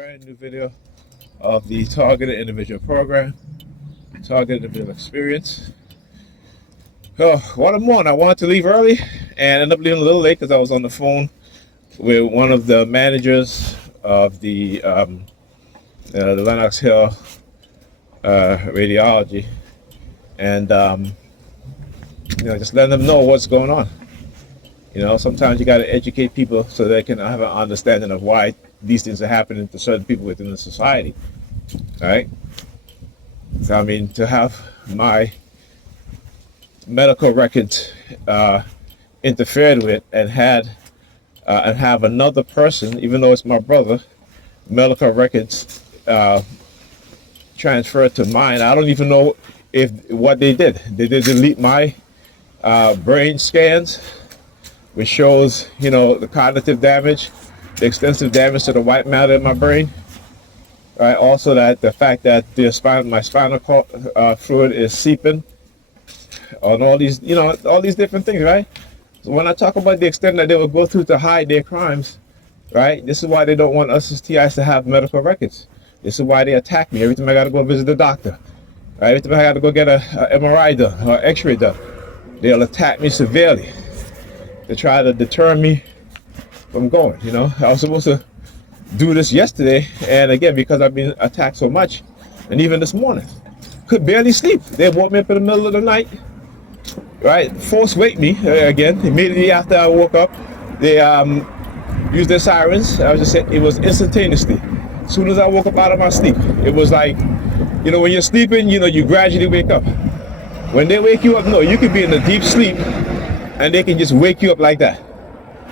brand new video of the Targeted Individual Program, Targeted Individual Experience. Oh, what a morning. I wanted to leave early and ended up leaving a little late because I was on the phone with one of the managers of the Lenox Hill radiology, and just letting them know what's going on. Sometimes you got to educate people so they can have an understanding of why these things are happening to certain people within the society. All right. So, I mean, to have my medical records interfered with and have another person, even though it's my brother, medical records transferred to mine. I don't even know what they did. They did delete my brain scans, which shows, the cognitive damage, the extensive damage to the white matter in my brain. Right. Also, that the fact that my spinal fluid is seeping, on all these, all these different things, right? So when I talk about the extent that they will go through to hide their crimes, right? This is why they don't want us as TIs to have medical records. This is why they attack me every time I got to go visit the doctor. Right? Every time I got to go get a MRI done or X-ray done, they'll attack me severely to try to deter me from going. I was supposed to do this yesterday, and again, because I've been attacked so much, and even this morning, could barely sleep. They woke me up in the middle of the night, right? Force wake me again. Immediately after I woke up, they used their sirens. I was just saying, it was instantaneously. As soon as I woke up out of my sleep, it was like, when you're sleeping, you gradually wake up. When they wake you up, no, you could be in a deep sleep, and they can just wake you up like that.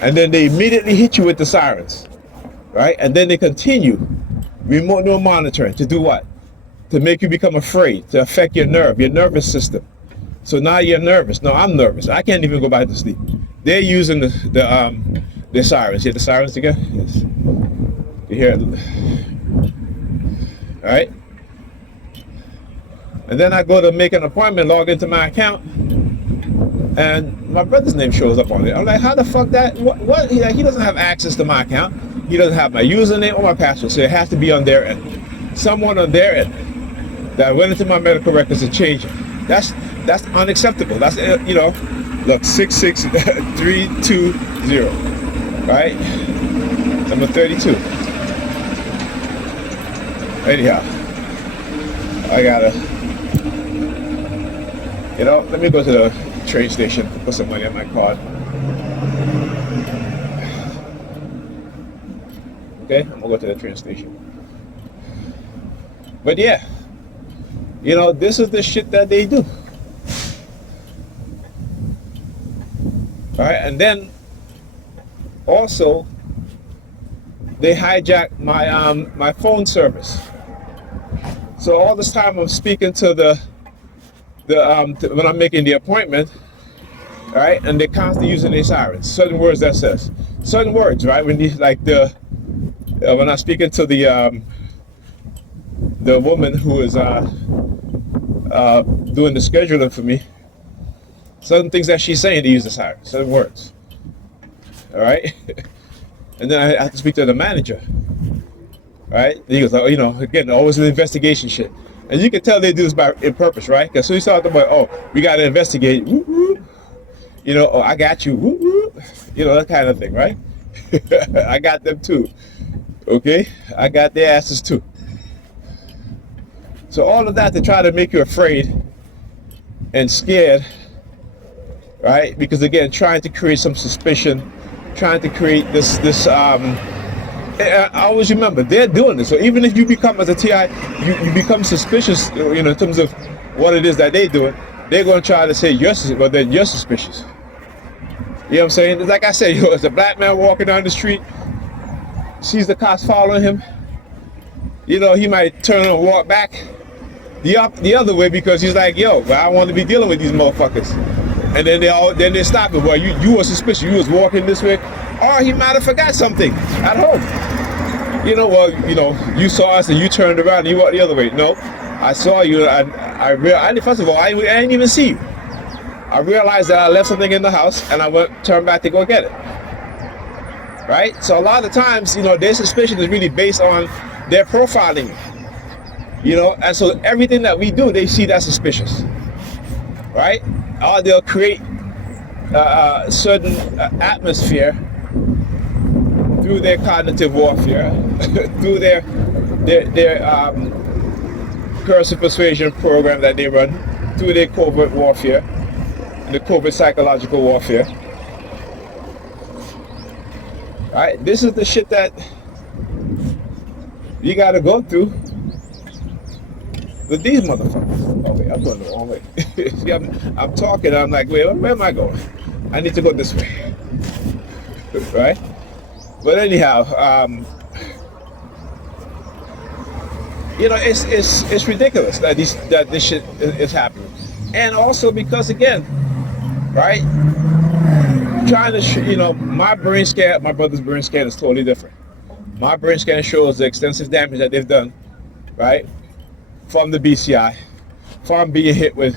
And then they immediately hit you with the sirens, right? And then they continue remote neural monitoring to do what? To make you become afraid, to affect your nervous system. So now you're nervous. No, I'm nervous. I can't even go back to sleep. They're using the sirens. You hear the sirens again? Yes. You hear it? All right. And then I go to make an appointment, log into my account, and my brother's name shows up on it. I'm like, how the fuck that? What? He doesn't have access to my account. He doesn't have my username or my password, so it has to be on their end. Someone on their end that went into my medical records and changed it. That's unacceptable. That's look, 66320, right? Number 32. Anyhow, I gotta, let me go to the train station, put some money on my card. Okay, I'm gonna go to the train station. But yeah, this is the shit that they do. All right, and then also they hijack my phone service. So all this time I'm speaking to when I'm making the appointment, all right, and they're constantly using their sirens. Certain words that says, certain words, right? When when I'm speaking to the woman who is doing the scheduling for me, certain things that she's saying, to use the siren, certain words. All right. And then I have to speak to the manager. All right. And he goes, again, always an investigation shit. And you can tell they do this in purpose, right? Because so you start talking about, we got to investigate. Whoop, whoop. I got you. Whoop, whoop. That kind of thing, right? I got them too. Okay. I got their asses too. So all of that to try to make you afraid and scared, right? Because again, trying to create some suspicion, trying to create this I always remember, they're doing this. So even if you become, as a TI, you become suspicious, in terms of what it is that they're doing, they're going to try to say you're suspicious. You know what I'm saying? It's like I said, it's a black man walking down the street, sees the cops following him, he might turn and walk back the other way because he's like, I want to be dealing with these motherfuckers. And then they stop it. Well, you were suspicious. You was walking this way, or he might have forgot something at home. You saw us and you turned around and you walked the other way. No, I saw you. First of all, I didn't even see you. I realized that I left something in the house and I turned back to go get it. Right? So a lot of times, their suspicion is really based on they're profiling you. You know, and so everything that we do, they see that suspicious, right? Or they'll create a certain atmosphere through their cognitive warfare, through their coercive persuasion program that they run, through their covert warfare, the covert psychological warfare. Right? This is the shit that you gotta go through with these motherfuckers. Oh wait, I'm going the wrong way. See, I'm talking, I'm like, wait, where am I going? I need to go this way. Right? But anyhow, you know, it's ridiculous that this shit is happening. And also because, again, right, trying to, you know, my brain scan, my brother's brain scan is totally different. My brain scan shows the extensive damage that they've done, right, from the BCI, from being hit with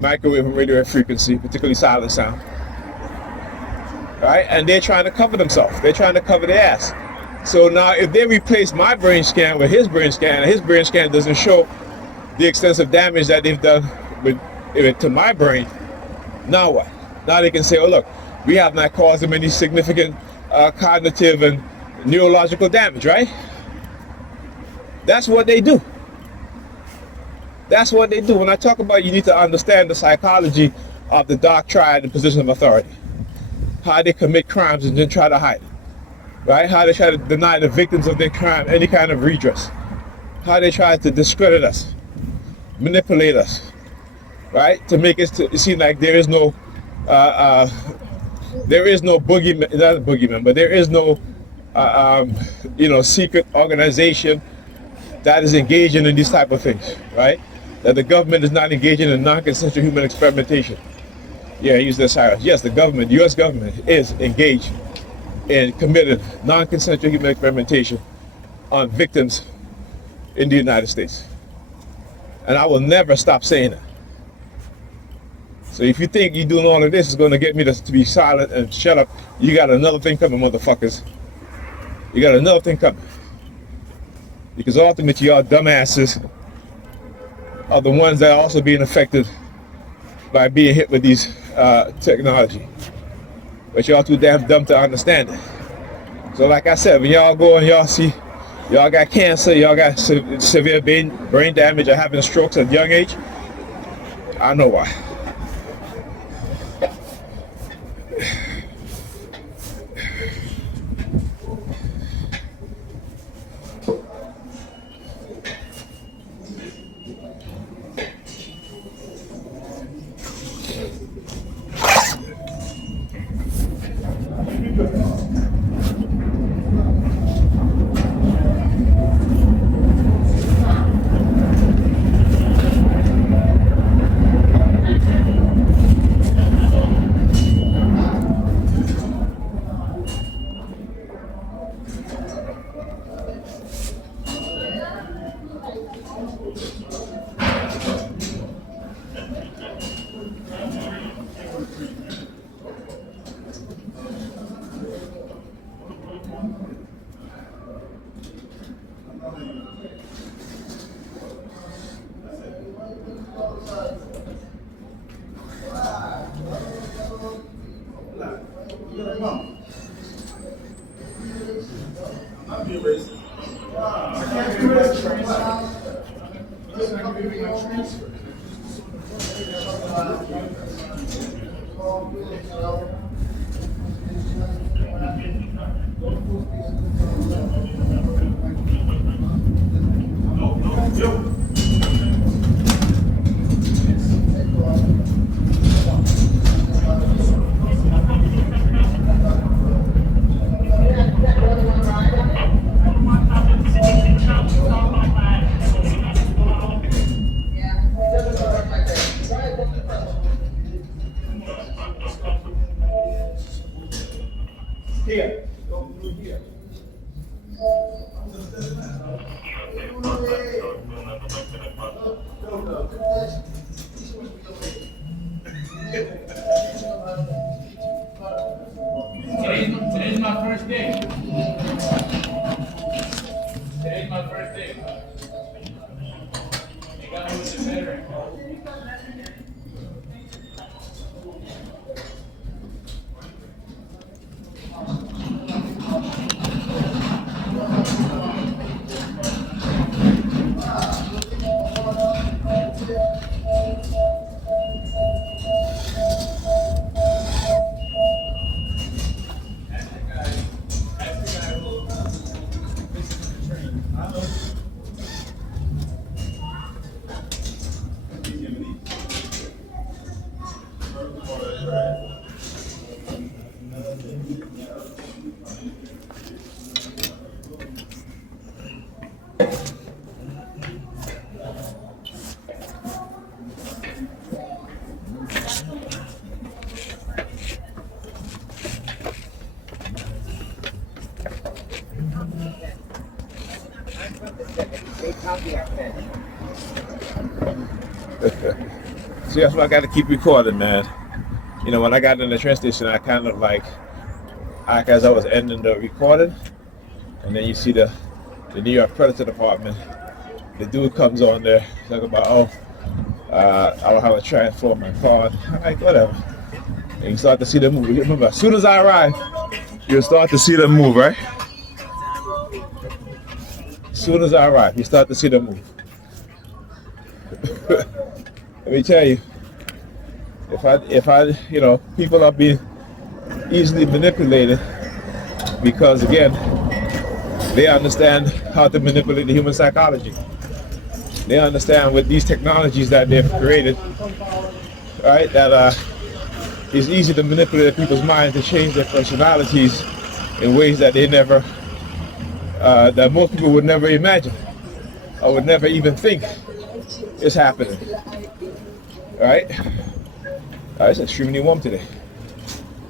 microwave and radio frequency, particularly silent sound, right? And they're trying to cover themselves. They're trying to cover their ass. So now if they replace my brain scan with his brain scan, and his brain scan doesn't show the extensive damage that they've done to my brain, now what? Now they can say, oh look, we have not caused them any significant cognitive and neurological damage, right? That's what they do. That's what they do. When I talk about you need to understand the psychology of the dark triad and position of authority. How they commit crimes and then try to hide it. Right? How they try to deny the victims of their crime any kind of redress. How they try to discredit us, manipulate us, right? To make it seem like there is no boogeyman, not a boogeyman, but there is no you know, secret organization that is engaging in these type of things, right? That the government is not engaging in non-consensual human experimentation. Yeah, use this silence. Yes, the government, the U.S. government is engaged in committed non-consensual human experimentation on victims in the United States. And I will never stop saying that. So if you think you're doing all of this is going to get me to be silent and shut up, you got another thing coming, motherfuckers. You got another thing coming. Because ultimately, y'all dumbasses are the ones that are also being affected by being hit with these technology. But y'all too damn dumb to understand it. So like I said, when y'all go and y'all see, y'all got cancer, y'all got severe brain damage or having strokes at a young age, I know why. Today's my first day. See, that's why I got to keep recording, man. You know, when I got in the train station, I kind of like, as I was ending the recording, and then you see the New York Predator Department. The dude comes on there, talking about, I don't have a transform my car. I'm like, whatever. And you start to see them move. Remember, as soon as I arrive, you'll start to see them move, right? As soon as I arrive, you start to see them move. Let me tell you, if I, you know, people are being easily manipulated because, again, they understand how to manipulate the human psychology. They understand with these technologies that they've created, right, that it's easy to manipulate people's minds to change their personalities in ways that they never, that most people would never imagine or would never even think is happening. Right? It's extremely warm today.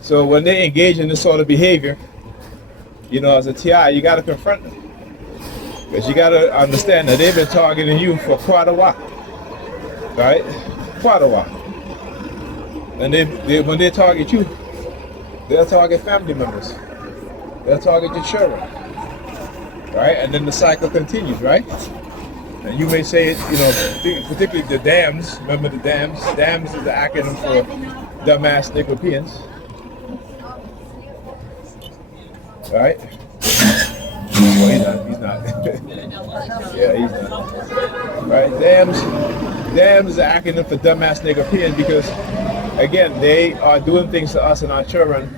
So when they engage in this sort of behavior, you know, as a TI, you got to confront them. Because you got to understand that they've been targeting you for quite a while. Right? Quite a while. And when they target you, they'll target family members. They'll target your children. Right? And then the cycle continues, right? And you may say, you know, particularly the DAMs. Remember the DAMs? DAMs is the acronym for dumbass Europeans. Right? Well, he's not. Yeah, he's not. Right? DAMs is the acronym for dumbass Europeans because, again, they are doing things to us and our children,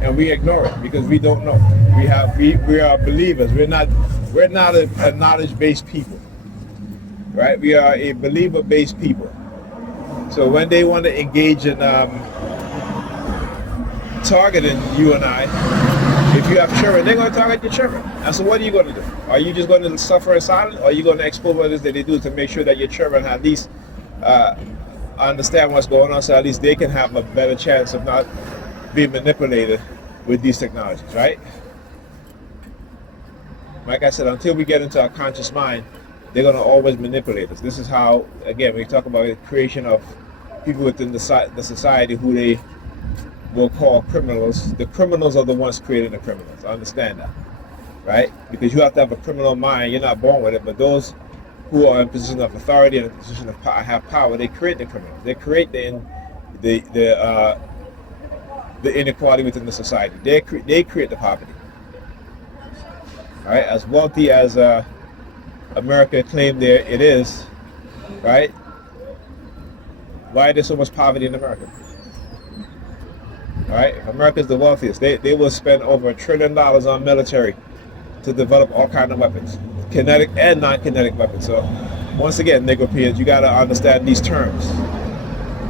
and we ignore it because we don't know. We are believers. We're not a knowledge-based people. Right? We are a believer-based people. So when they want to engage in targeting you and I, if you have children, they're going to target your children. And so what are you going to do? Are you just going to suffer in silence, or are you going to expose what it is that they do to make sure that your children at least understand what's going on, so at least they can have a better chance of not being manipulated with these technologies, right? Like I said, until we get into our conscious mind, they're going to always manipulate us. This is how, again, we talk about the creation of people within the society who they will call criminals. The criminals are the ones creating the criminals. I understand that, right? Because you have to have a criminal mind. You're not born with it, but those who are in position of authority and in position of have power, they create the criminals. They create the inequality within the society. They create the poverty. All right, as wealthy as America claimed it is, right? Why is there so much poverty in America? All right, if America's the wealthiest, they will spend over $1 trillion on military to develop all kinds of weapons, kinetic and non-kinetic weapons. So, once again, Negropeans, you got to understand these terms,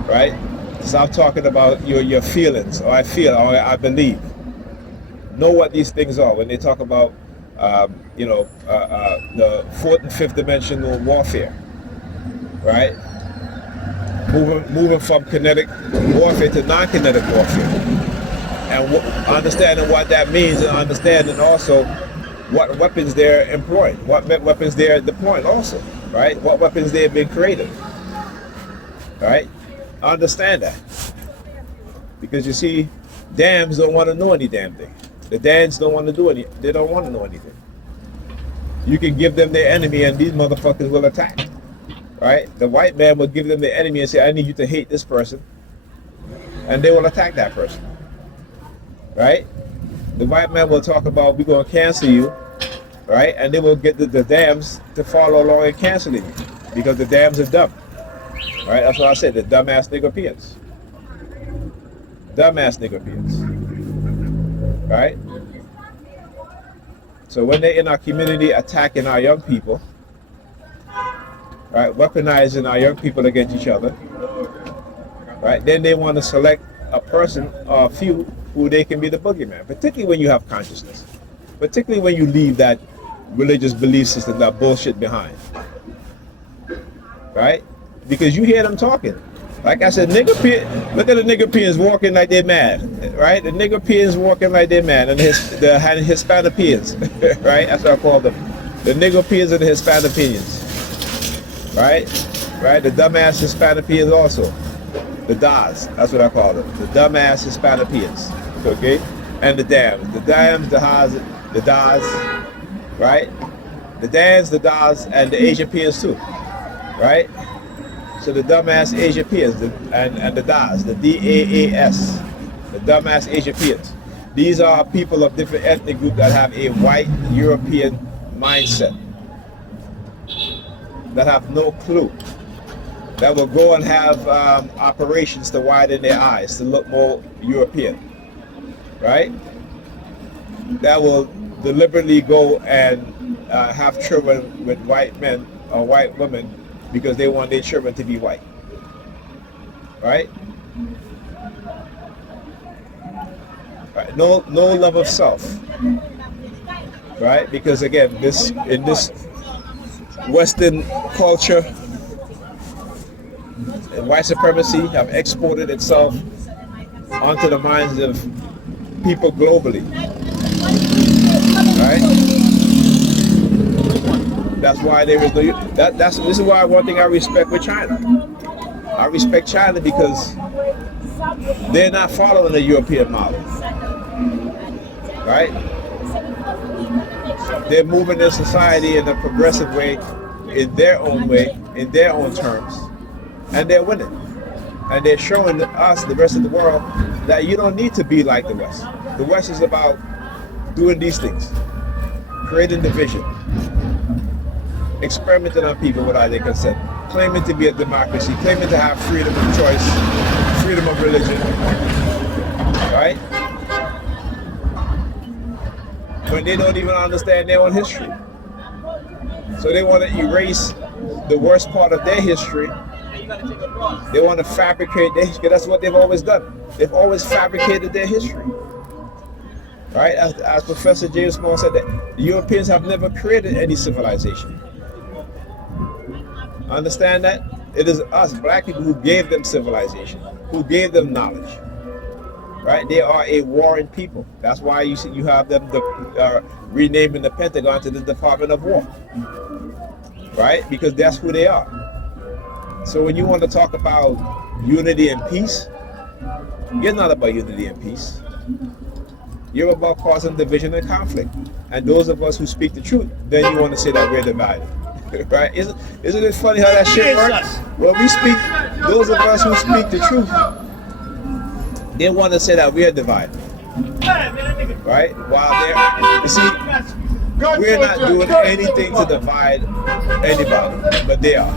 right? Stop talking about your feelings, or I feel, or I believe. Know what these things are when they talk about the fourth and fifth dimensional warfare, right? Moving from kinetic warfare to non-kinetic warfare, and understanding what that means, and understanding also what weapons they're employing, what weapons they're deploying also, right? What weapons they've been creating, right? Understand that, because you see, dams don't want to know any damn thing. The DANs don't want to do any. They don't want to know anything. You can give them their enemy and these motherfuckers will attack. Right? The white man will give them their enemy and say, I need you to hate this person. And they will attack that person. Right? The white man will talk about, we're going to cancel you. Right? And they will get the dams to follow along and canceling you. Because the dams are dumb. Right? That's what I said, the dumbass niggerpeans. Dumbass niggerpeans. Right? So when they're in our community attacking our young people, right, weaponizing our young people against each other, right, then they want to select a person or a few who they can be the boogeyman, particularly when you have consciousness, particularly when you leave that religious belief system, that bullshit behind, right? Because you hear them talking. Like I said, look at the niggerpeans walking like they're mad, right? The niggerpeans walking like they're mad, and the Hispanopeans, right? That's what I call them. The niggerpeans and the Hispanopeans, right? Right? The dumbass Hispanopeans also. The DAs, that's what I call them. The dumbass Hispanopeans, okay? And the dams. The dams, the Haas, the DAs, right? The dams, the DAs, and the Asiapeans too, right? So the dumbass Asiapeans and the DAS, the DAAS, the dumbass Asiapeans. These are people of different ethnic groups that have a white European mindset, that have no clue, that will go and have operations to widen their eyes, to look more European, right? That will deliberately go and have children with white men or white women because they want their children to be white, right? Right. No love of self, right? Because again, in this Western culture, white supremacy have exported itself onto the minds of people globally, right? That's why there is no. This is why one thing I respect with China. I respect China because they're not following the European model, right? They're moving their society in a progressive way, in their own terms, and they're winning. And they're showing us, the rest of the world, that you don't need to be like the West. The West is about doing these things, creating division, experimenting on people without their consent, claiming to be a democracy, claiming to have freedom of choice, freedom of religion, right? When they don't even understand their own history. So they want to erase the worst part of their history. They want to fabricate their history. That's what they've always done. They've always fabricated their history. Right? As Professor James Small said, that the Europeans have never created any civilization. Understand that? It is us, black people, who gave them civilization, who gave them knowledge. Right? They are a warring people. That's why you see, you have them renaming the Pentagon to the Department of War. Right? Because that's who they are. So when you want to talk about unity and peace, you're not about unity and peace. You're about causing division and conflict. And those of us who speak the truth, then you want to say that we're divided. Right? Isn't it funny how that shit works? Well, those of us who speak the truth, they want to say that we're divided. Right? While you see, we're not doing anything to divide anybody, but they are.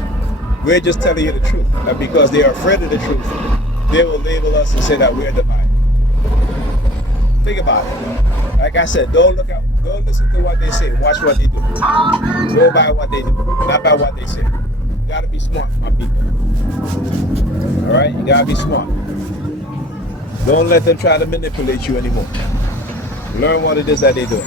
We're just telling you the truth. And because they are afraid of the truth, they will label us and say that we're divided. Think about it. Like I said, don't listen to what they say. Watch what they do. Go by what they do, not by what they say. You gotta be smart, my people. All right, you gotta be smart. Don't let them try to manipulate you anymore. Learn what it is that they do.